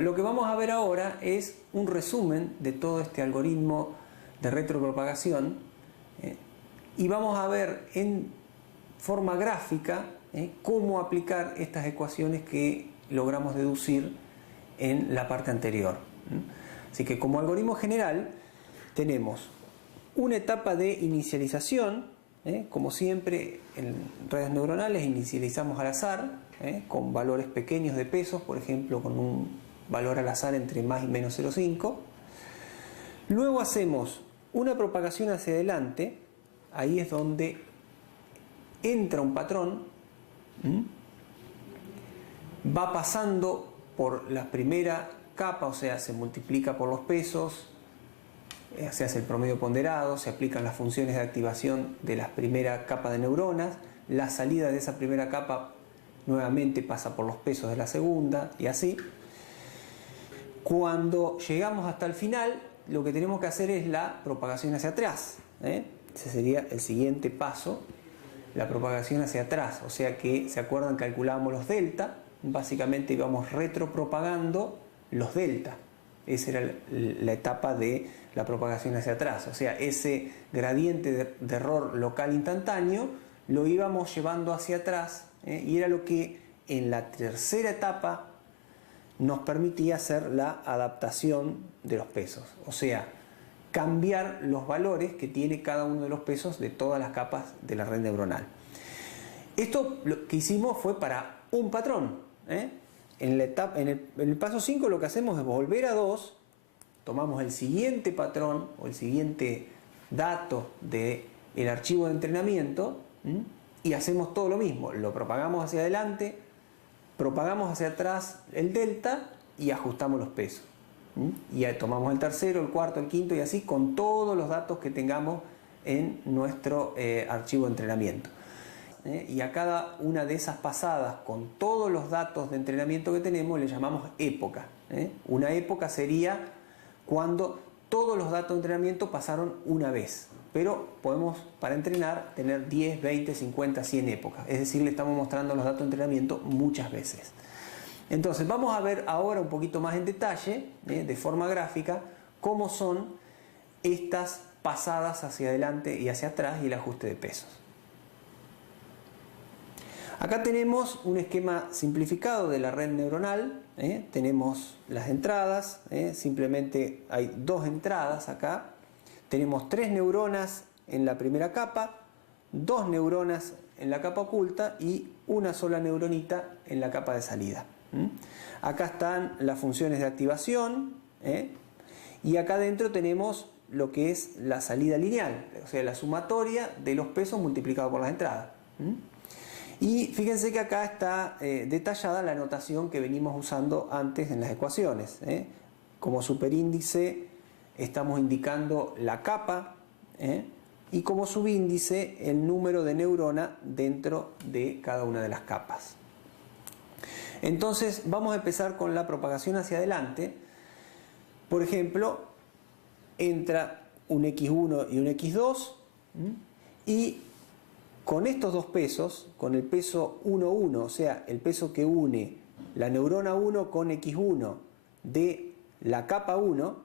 lo que vamos a ver ahora es un resumen de todo este algoritmo de retropropagación y vamos a ver en forma gráfica cómo aplicar estas ecuaciones que logramos deducir en la parte anterior. Así que como algoritmo general tenemos una etapa de inicialización, como siempre en redes neuronales inicializamos al azar, con valores pequeños de pesos, por ejemplo con un valor al azar entre más y menos 0,5. Luego hacemos una propagación hacia adelante, ahí es donde entra un patrón, va pasando por la primera capa, o sea, se multiplica por los pesos, se hace el promedio ponderado, se aplican las funciones de activación de la primera capa de neuronas, la salida de esa primera capa nuevamente pasa por los pesos de la segunda y así. Cuando llegamos hasta el final, lo que tenemos que hacer es la propagación hacia atrás. Ese sería el siguiente paso, la propagación hacia atrás. O sea que, ¿se acuerdan? Calculábamos los delta, básicamente íbamos retropropagando los delta. Esa era la etapa de la propagación hacia atrás. O sea, ese gradiente de error local instantáneo lo íbamos llevando hacia atrás, y era lo que en la tercera etapa nos permitía hacer la adaptación de los pesos. O sea, cambiar los valores que tiene cada uno de los pesos de todas las capas de la red neuronal. Esto lo que hicimos fue para un patrón. En el paso 5 lo que hacemos es volver a 2, tomamos el siguiente patrón o el siguiente dato del archivo de entrenamiento y hacemos todo lo mismo, lo propagamos hacia adelante, propagamos hacia atrás el delta y ajustamos los pesos. Y tomamos el tercero, el cuarto, el quinto y así con todos los datos que tengamos en nuestro archivo de entrenamiento. Y a cada una de esas pasadas con todos los datos de entrenamiento que tenemos le llamamos época. Una época sería cuando todos los datos de entrenamiento pasaron una vez, pero podemos para entrenar tener 10, 20, 50, 100 épocas, es decir, le estamos mostrando los datos de entrenamiento muchas veces. Entonces vamos a ver ahora un poquito más en detalle, de forma gráfica, cómo son estas pasadas hacia adelante y hacia atrás y el ajuste de pesos. Acá tenemos un esquema simplificado de la red neuronal, tenemos las entradas, simplemente hay dos entradas acá, tenemos 3 neuronas en la primera capa, 2 neuronas en la capa oculta y una sola neuronita en la capa de salida. Acá están las funciones de activación, y acá adentro tenemos lo que es la salida lineal, o sea, la sumatoria de los pesos multiplicado por las entradas. Y fíjense que acá está detallada la notación que venimos usando antes en las ecuaciones. Como superíndice estamos indicando la capa, y como subíndice el número de neurona dentro de cada una de las capas. Entonces vamos a empezar con la propagación hacia adelante. Por ejemplo, entra un X1 y un X2, y con estos dos pesos, con el peso 1, 1, o sea, el peso que une la neurona 1 con X1 de la capa 1,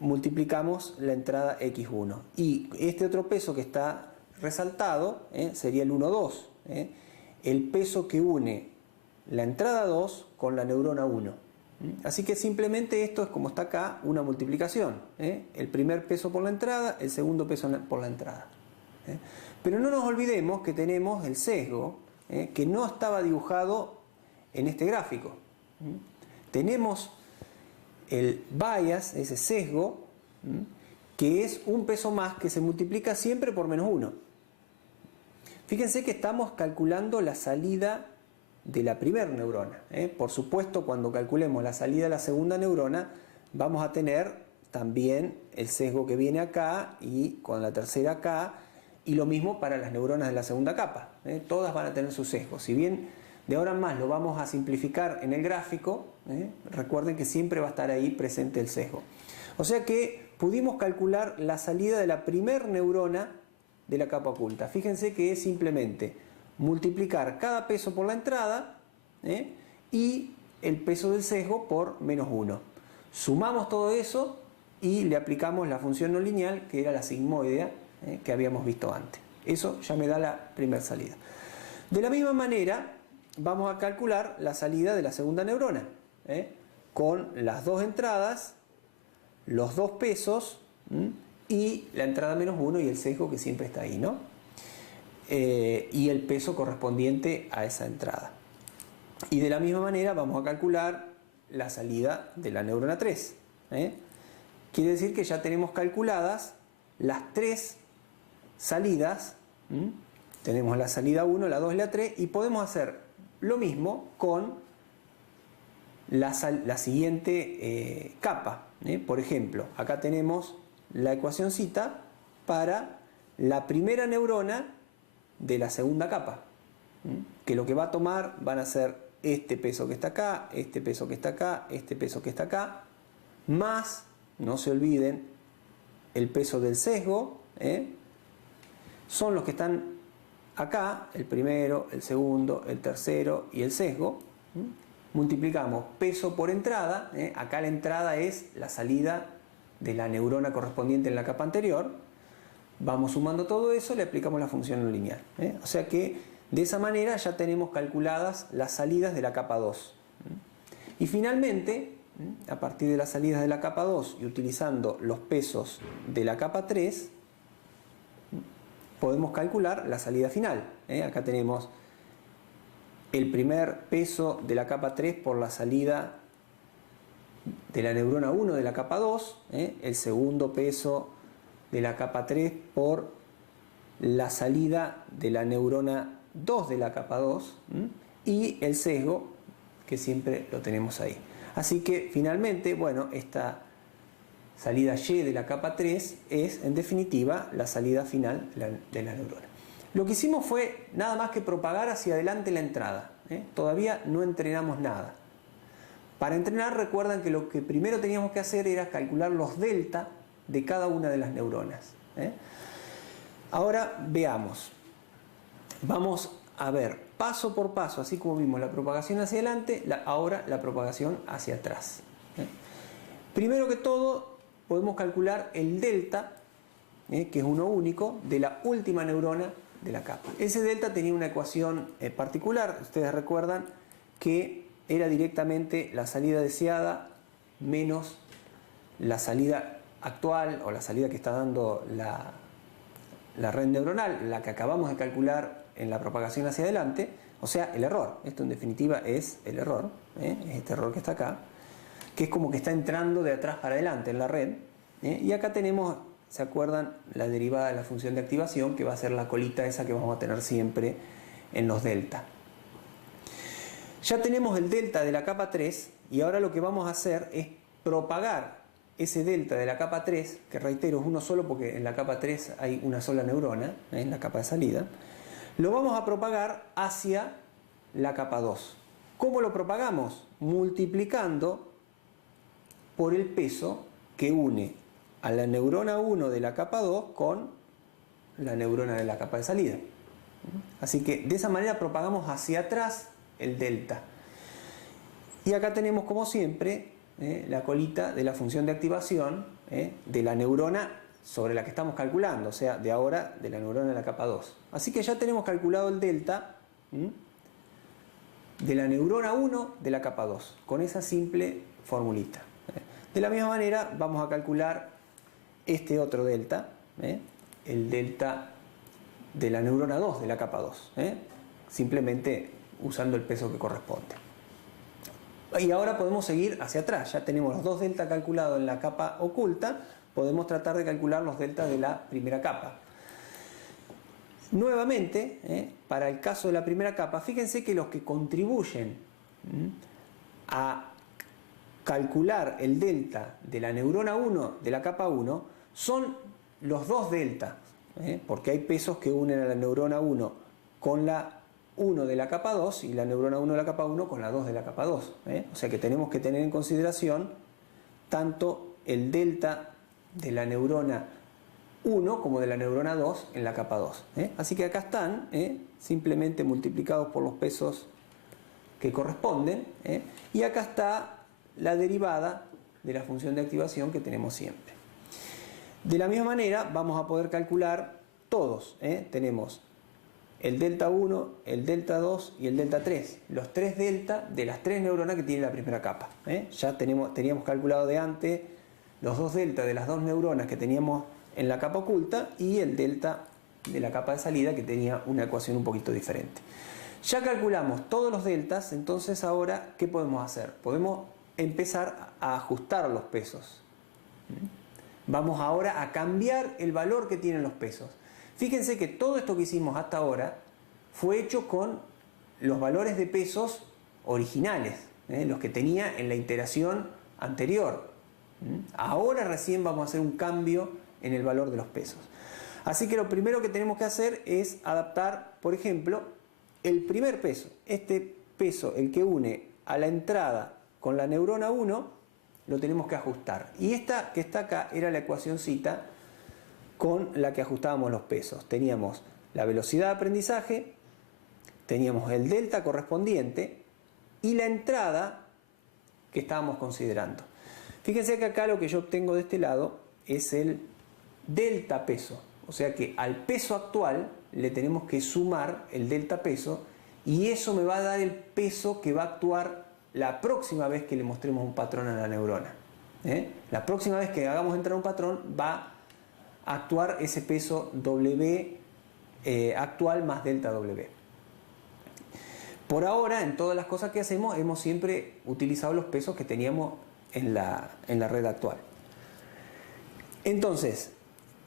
multiplicamos la entrada X1. Y este otro peso que está resaltado sería el 1, 2. El peso que une la entrada 2 con la neurona 1. Así que simplemente esto es como está acá, una multiplicación. El primer peso por la entrada, el segundo peso por la entrada. Pero no nos olvidemos que tenemos el sesgo, que no estaba dibujado en este gráfico. Tenemos el bias, ese sesgo, que es un peso más que se multiplica siempre por menos 1. Fíjense que estamos calculando la salida de la primera neurona. Por supuesto, cuando calculemos la salida de la segunda neurona, vamos a tener también el sesgo que viene acá y con la tercera acá, y lo mismo para las neuronas de la segunda capa. Todas van a tener su sesgo. Si bien de ahora en más lo vamos a simplificar en el gráfico, recuerden que siempre va a estar ahí presente el sesgo. O sea que pudimos calcular la salida de la primera neurona de la capa oculta. Fíjense que es simplemente multiplicar cada peso por la entrada, y el peso del sesgo por menos 1. Sumamos todo eso y le aplicamos la función no lineal, que era la sigmoidea, que habíamos visto antes. Eso ya me da la primera salida. De la misma manera, vamos a calcular la salida de la segunda neurona, con las dos entradas, los dos pesos, y la entrada menos 1 y el sesgo que siempre está ahí, ¿no? Y el peso correspondiente a esa entrada. Y de la misma manera vamos a calcular la salida de la neurona 3. Quiere decir que ya tenemos calculadas las tres salidas. Tenemos la salida 1, la 2 y la 3, y podemos hacer lo mismo con la siguiente capa. Por ejemplo, acá tenemos la ecuacióncita para la primera neurona de la segunda capa, que lo que va a tomar van a ser este peso que está acá, este peso que está acá, este peso que está acá, más, no se olviden, el peso del sesgo, son los que están acá, el primero, el segundo, el tercero y el sesgo. Multiplicamos peso por entrada, acá la entrada es la salida de la neurona correspondiente en la capa anterior. Vamos sumando todo eso, le aplicamos la función no lineal. O sea que de esa manera ya tenemos calculadas las salidas de la capa 2. Y finalmente, a partir de las salidas de la capa 2 y utilizando los pesos de la capa 3, podemos calcular la salida final. Acá tenemos el primer peso de la capa 3 por la salida de la neurona 1 de la capa 2, el segundo peso de la capa 3 por la salida de la neurona 2 de la capa 2, y el sesgo, que siempre lo tenemos ahí. Así que finalmente, bueno, esta salida Y de la capa 3 es en definitiva la salida final de la neurona. Lo que hicimos fue nada más que propagar hacia adelante la entrada. Todavía no entrenamos nada. Para entrenar, recuerdan que lo que primero teníamos que hacer era calcular los delta de cada una de las neuronas. Ahora veamos. Vamos a ver paso por paso, así como vimos la propagación hacia adelante, ahora la propagación hacia atrás. Primero que todo, podemos calcular el delta, que es uno único, de la última neurona de la capa. Ese delta tenía una ecuación particular, ustedes recuerdan que era directamente la salida deseada menos la salida actual o la salida que está dando la red neuronal, la que acabamos de calcular en la propagación hacia adelante, o sea, el error. Esto en definitiva es el error, es este error que está acá, que es como que está entrando de atrás para adelante en la red. Y acá tenemos, ¿se acuerdan? La derivada de la función de activación, que va a ser la colita esa que vamos a tener siempre en los delta. Ya tenemos el delta de la capa 3 y ahora lo que vamos a hacer es propagar ese delta de la capa 3, que reitero es uno solo porque en la capa 3 hay una sola neurona, en la capa de salida, lo vamos a propagar hacia la capa 2. ¿Cómo lo propagamos? Multiplicando por el peso que une a la neurona 1 de la capa 2 con la neurona de la capa de salida. Así que de esa manera propagamos hacia atrás el delta. Y acá tenemos, como siempre, la colita de la función de activación de la neurona sobre la que estamos calculando, o sea, de ahora de la neurona de la capa 2. Así que ya tenemos calculado el delta de la neurona 1 de la capa 2, con esa simple formulita. De la misma manera vamos a calcular este otro delta, el delta de la neurona 2 de la capa 2, simplemente usando el peso que corresponde. Y ahora podemos seguir hacia atrás, ya tenemos los dos delta calculados en la capa oculta, podemos tratar de calcular los deltas de la primera capa. Nuevamente, para el caso de la primera capa, fíjense que los que contribuyen a calcular el delta de la neurona 1 de la capa 1 son los dos deltas, porque hay pesos que unen a la neurona 1 con la 1 de la capa 2 y la neurona 1 de la capa 1 con la 2 de la capa 2. O sea que tenemos que tener en consideración tanto el delta de la neurona 1 como de la neurona 2 en la capa 2. Así que acá están simplemente multiplicados por los pesos que corresponden, y acá está la derivada de la función de activación que tenemos siempre. De la misma manera vamos a poder calcular todos. Tenemos el delta 1, el delta 2 y el delta 3. Los 3 delta de las 3 neuronas que tiene la primera capa. Ya teníamos calculado de antes los 2 delta de las 2 neuronas que teníamos en la capa oculta y el delta de la capa de salida que tenía una ecuación un poquito diferente. Ya calculamos todos los deltas, entonces ahora ¿qué podemos hacer? Podemos empezar a ajustar los pesos. Vamos ahora a cambiar el valor que tienen los pesos. Fíjense que todo esto que hicimos hasta ahora fue hecho con los valores de pesos originales, los que tenía en la iteración anterior. Ahora recién vamos a hacer un cambio en el valor de los pesos. Así que lo primero que tenemos que hacer es adaptar, por ejemplo, el primer peso. Este peso, el que une a la entrada con la neurona 1, lo tenemos que ajustar. Y esta que está acá era la ecuacioncita con la que ajustábamos los pesos. Teníamos la velocidad de aprendizaje, teníamos el delta correspondiente y la entrada que estábamos considerando. Fíjense que acá lo que yo obtengo de este lado es el delta peso. O sea que al peso actual le tenemos que sumar el delta peso y eso me va a dar el peso que va a actuar la próxima vez que le mostremos un patrón a la neurona. La próxima vez que hagamos entrar un patrón va a actuar ese peso W actual más delta W. Por ahora, en todas las cosas que hacemos, hemos siempre utilizado los pesos que teníamos en la red actual. Entonces,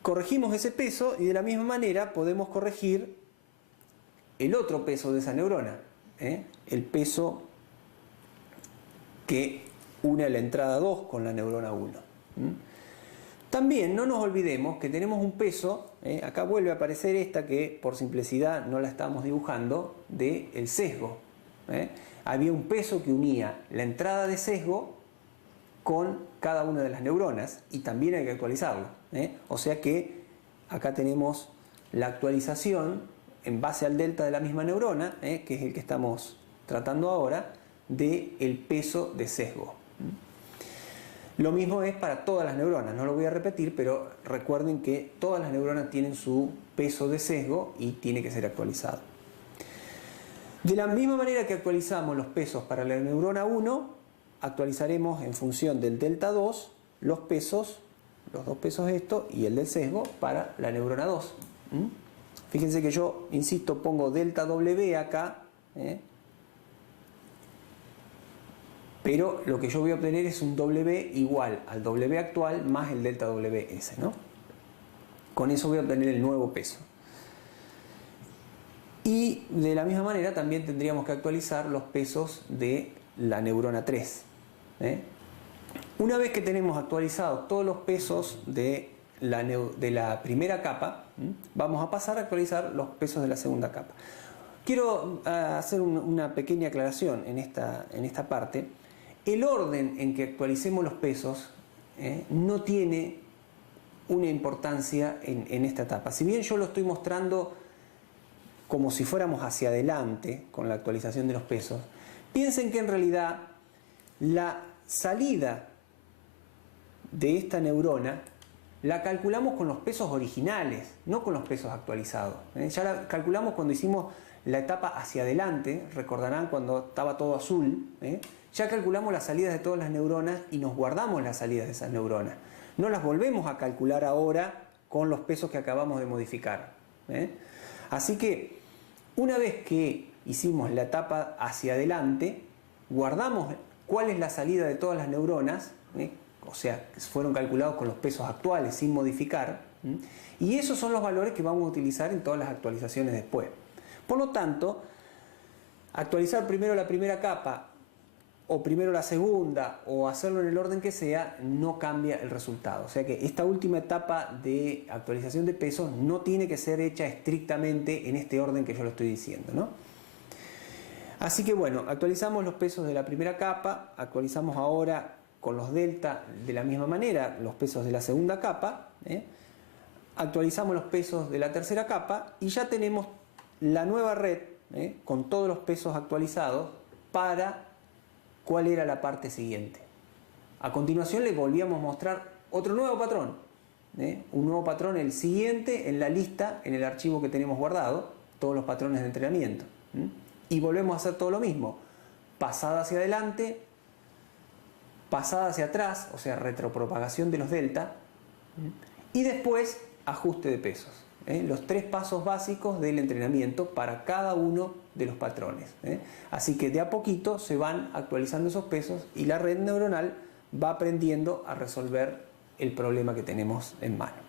corregimos ese peso y de la misma manera podemos corregir el otro peso de esa neurona, el peso que une a la entrada 2 con la neurona 1. También no nos olvidemos que tenemos un peso, acá vuelve a aparecer esta que por simplicidad no la estamos dibujando, del sesgo. Había un peso que unía la entrada de sesgo con cada una de las neuronas y también hay que actualizarlo. O sea que acá tenemos la actualización en base al delta de la misma neurona, que es el que estamos tratando ahora, del peso de sesgo. Lo mismo es para todas las neuronas, no lo voy a repetir, pero recuerden que todas las neuronas tienen su peso de sesgo y tiene que ser actualizado. De la misma manera que actualizamos los pesos para la neurona 1, actualizaremos en función del delta 2 los pesos, los dos pesos esto y el del sesgo para la neurona 2. Fíjense que yo, insisto, pongo delta W acá, pero lo que yo voy a obtener es un W igual al W actual más el delta WS, ¿no? Con eso voy a obtener el nuevo peso. Y de la misma manera también tendríamos que actualizar los pesos de la neurona 3. Una vez que tenemos actualizados todos los pesos de la primera capa, vamos a pasar a actualizar los pesos de la segunda capa. Quiero hacer una pequeña aclaración en esta parte. El orden en que actualicemos los pesos no tiene una importancia en esta etapa. Si bien yo lo estoy mostrando como si fuéramos hacia adelante con la actualización de los pesos, piensen que en realidad la salida de esta neurona la calculamos con los pesos originales, no con los pesos actualizados. Ya la calculamos cuando hicimos la etapa hacia adelante, recordarán cuando estaba todo azul, ya calculamos las salidas de todas las neuronas y nos guardamos las salidas de esas neuronas. No las volvemos a calcular ahora con los pesos que acabamos de modificar. Así que una vez que hicimos la etapa hacia adelante, guardamos cuál es la salida de todas las neuronas, o sea, fueron calculados con los pesos actuales sin modificar, y esos son los valores que vamos a utilizar en todas las actualizaciones después. Por lo tanto, actualizar primero la primera capa o primero la segunda o hacerlo en el orden que sea no cambia el resultado. O sea que esta última etapa de actualización de pesos no tiene que ser hecha estrictamente en este orden que yo lo estoy diciendo, ¿no? Así que bueno, actualizamos los pesos de la primera capa, actualizamos ahora con los delta de la misma manera los pesos de la segunda capa, actualizamos los pesos de la tercera capa y ya tenemos la nueva red con todos los pesos actualizados para cuál era la parte siguiente. A continuación le volvíamos a mostrar otro nuevo patrón, un nuevo patrón, el siguiente en la lista, en el archivo que tenemos guardado, todos los patrones de entrenamiento. Y volvemos a hacer todo lo mismo, pasada hacia adelante, pasada hacia atrás, o sea, retropropagación de los delta, y después ajuste de pesos. Los 3 pasos básicos del entrenamiento para cada uno de los patrones. Así que de a poquito se van actualizando esos pesos y la red neuronal va aprendiendo a resolver el problema que tenemos en mano.